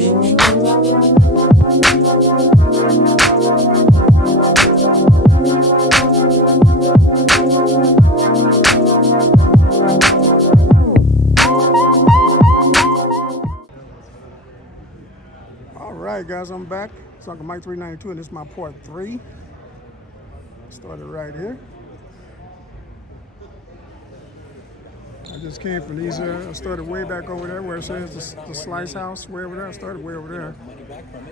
All right, guys, I'm back. It's Uncle Mike 392, and this is my part 3. Started right here. I just came from these. I started way back over there where it says the Slice House, way over there. I started way over there.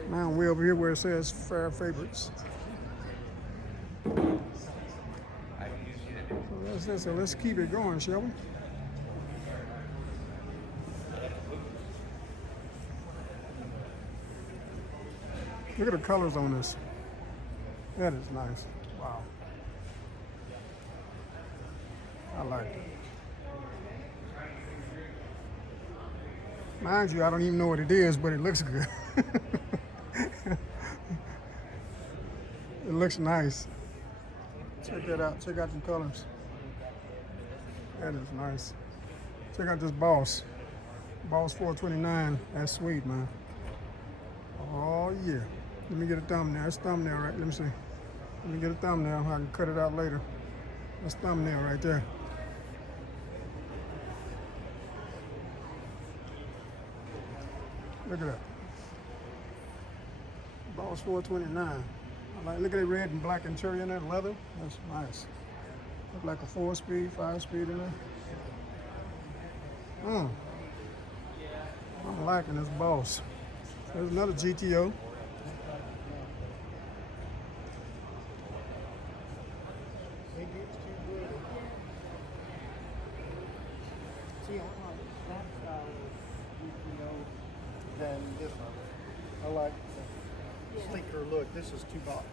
Now I'm way over here where it says Fair Favorites. So let's keep it going, shall we? Look at the colors on this. That is nice. Wow. I like it. Mind you, I don't even know what it is, but it looks good. It looks nice. Check that out. Check out the colors. That is nice. Check out this Boss. Boss 429. That's sweet, man. Oh, yeah. Let me get a thumbnail. That's thumbnail, right? Let me see. Let me get a thumbnail. I can cut it out later. That's thumbnail right there. Look at that. Boss 429. I like, look at that red and black and cherry in that leather. That's nice. Look like a 4-speed, 5-speed in there. I'm liking this Boss. There's another GTO. Than this one. I like the sleeker look. This is 2 bucks.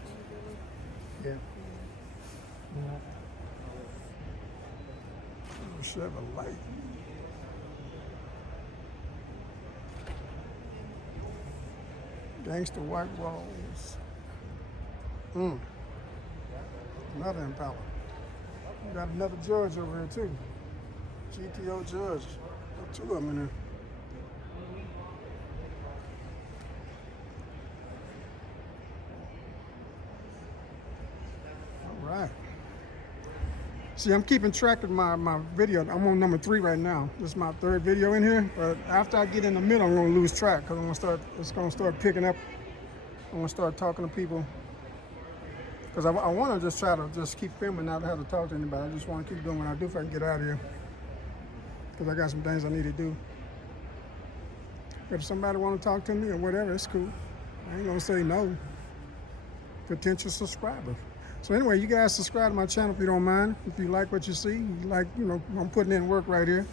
Yeah. Chevrolet. Gangster white walls. Another Impala. We got another Judge over here too. GTO Judge. Got 2 of them in there. Right. See, I'm keeping track of my video. I'm on number 3 right now. This is my 3rd video in here. But after I get in the middle, I'm gonna lose track because it's gonna start picking up. I'm gonna start talking to people. Because I want to just try to just keep filming, not have to talk to anybody. I just want to keep doing what I do if I can get out of here. Because I got some things I need to do. If somebody want to talk to me or whatever, it's cool. I ain't gonna say no. Potential subscriber. So anyway, you guys subscribe to my channel if you don't mind. If you like what you see, you like, I'm putting in work right here.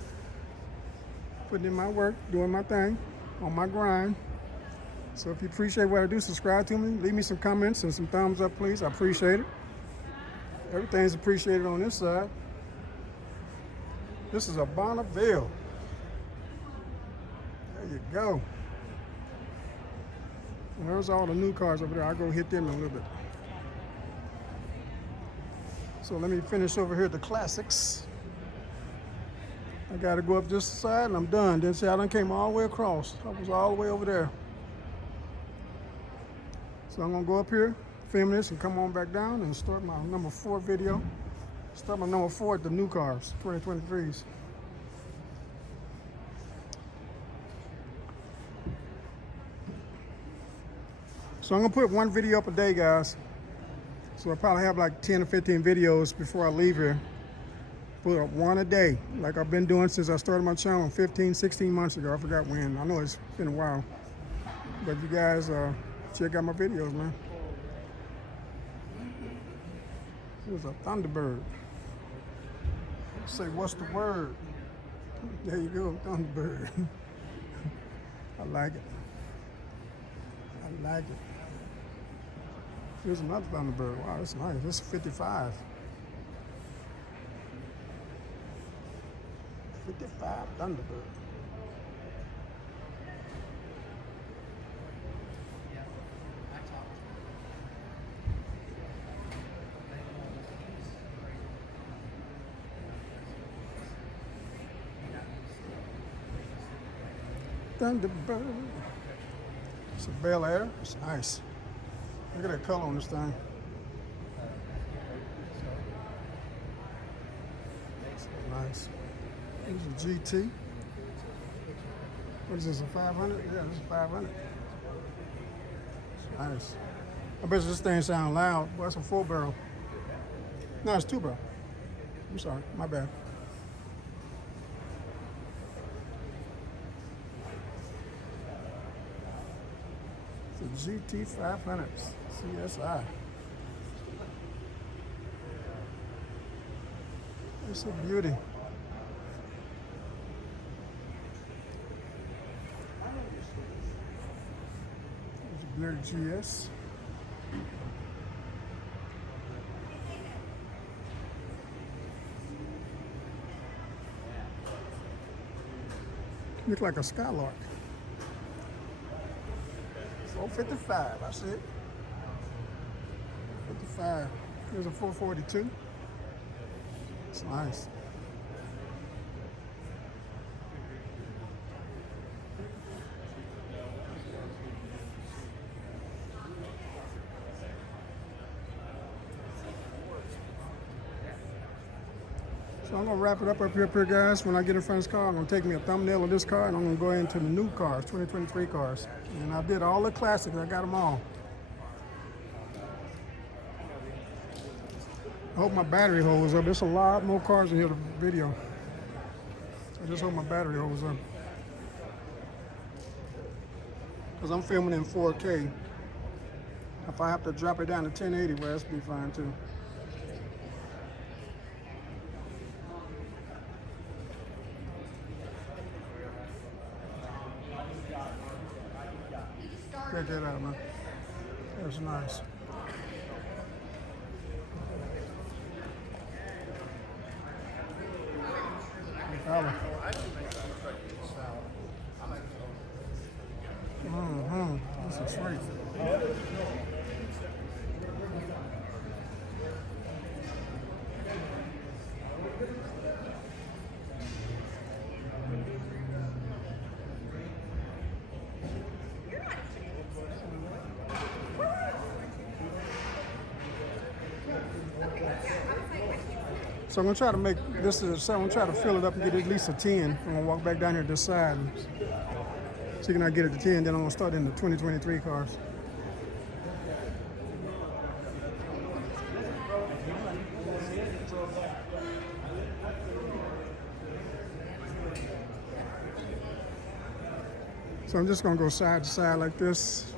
Putting in my work, doing my thing, on my grind. So if you appreciate what I do, subscribe to me. Leave me some comments and some thumbs up, please. I appreciate it. Everything's appreciated on this side. This is a Bonneville. There you go. And there's all the new cars over there. I'll go hit them in a little bit. So let me finish over here at the classics. I gotta go up this side and I'm done. Then see, I done came all the way across. I was all the way over there. So I'm gonna go up here, film this and come on back down and start my number 4 video. Start my number 4 at the new cars, 2023s. So I'm gonna put 1 video up a day, guys. So I'll probably have like 10 or 15 videos before I leave here. Put up 1 a day, like I've been doing since I started my channel 15, 16 months ago. I forgot when. I know it's been a while. But you guys check out my videos, man. Here's a Thunderbird. Say, what's the word? There you go, Thunderbird. I like it. I like it. Here's another Thunderbird. Wow, that's nice. This is 55. 55 Thunderbird. Thunderbird. It's a Bel Air. It's nice. Look at that color on this thing. Nice. This is a GT. What is this, a 500? Yeah, this is 500. Nice. I bet this thing sound loud. Boy, that's a 4-barrel. No, it's 2-barrel. I'm sorry, my bad. It's a GT 500 CSI. It's a beauty. There's a Blair GS. Look like a Skylark. 455, that's it. 55. Here's a 442. It's nice. So I'm gonna wrap it up here, guys. When I get in front of this car, I'm gonna take me a thumbnail of this car and I'm gonna go into the new cars, 2023 cars. And I did all the classics, I got them all. I hope my battery holds up. There's a lot more cars in here to video. I just hope my battery holds up. Because I'm filming in 4K. If I have to drop it down to 1080, well, that's be fine too. Check that out, man. That's nice. This is sweet. So I'm gonna try to make this I'm gonna try to fill it up and get at least a 10. I'm gonna walk back down here this side and see can I get it to 10, then I'm gonna start in the 2023 cars. So I'm just gonna go side to side like this.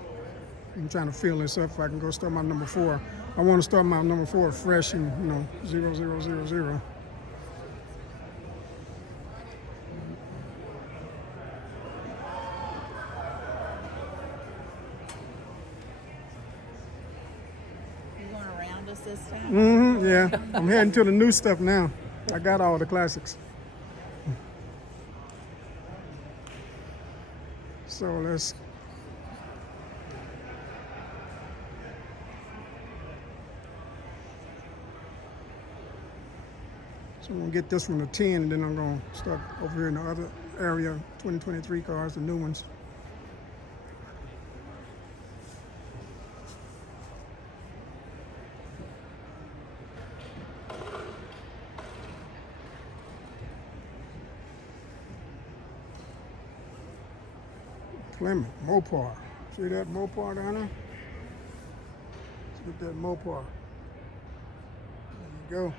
I'm trying to fill this up if I can go start my number 4. I want to start my number 4 fresh and, 0000. You going around us this time? Yeah. I'm heading to the new stuff now. I got all the classics. So let's. So I'm gonna get this one to 10, and then I'm gonna start over here in the other area, 2023 cars, the new ones. Plymouth, Mopar. See that Mopar down there? Let's get that Mopar. There you go.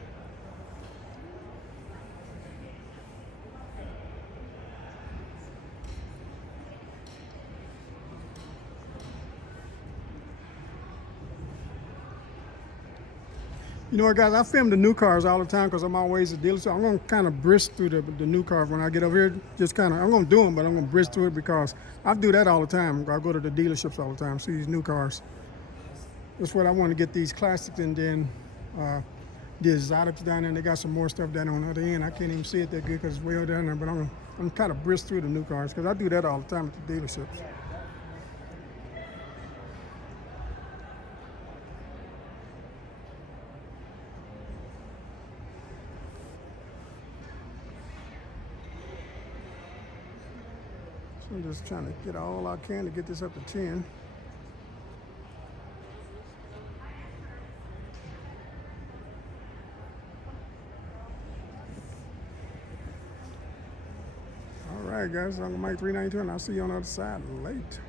You know what, guys? I film the new cars all the time because I'm always a dealer. So I'm going to kind of brisk through the new cars when I get over here. Just kind of, I'm going to do them, but I'm going to brisk through it because I do that all the time. I go to the dealerships all the time, see these new cars. That's what I want to get, these classics, and then the exotics down there. And they got some more stuff down on the other end. I can't even see it that good because it's way over down there, but I'm kind of brisk through the new cars because I do that all the time at the dealerships. So I'm just trying to get all I can to get this up to 10. All right, guys, I'm gonna make 392, and I'll see you on the other side late.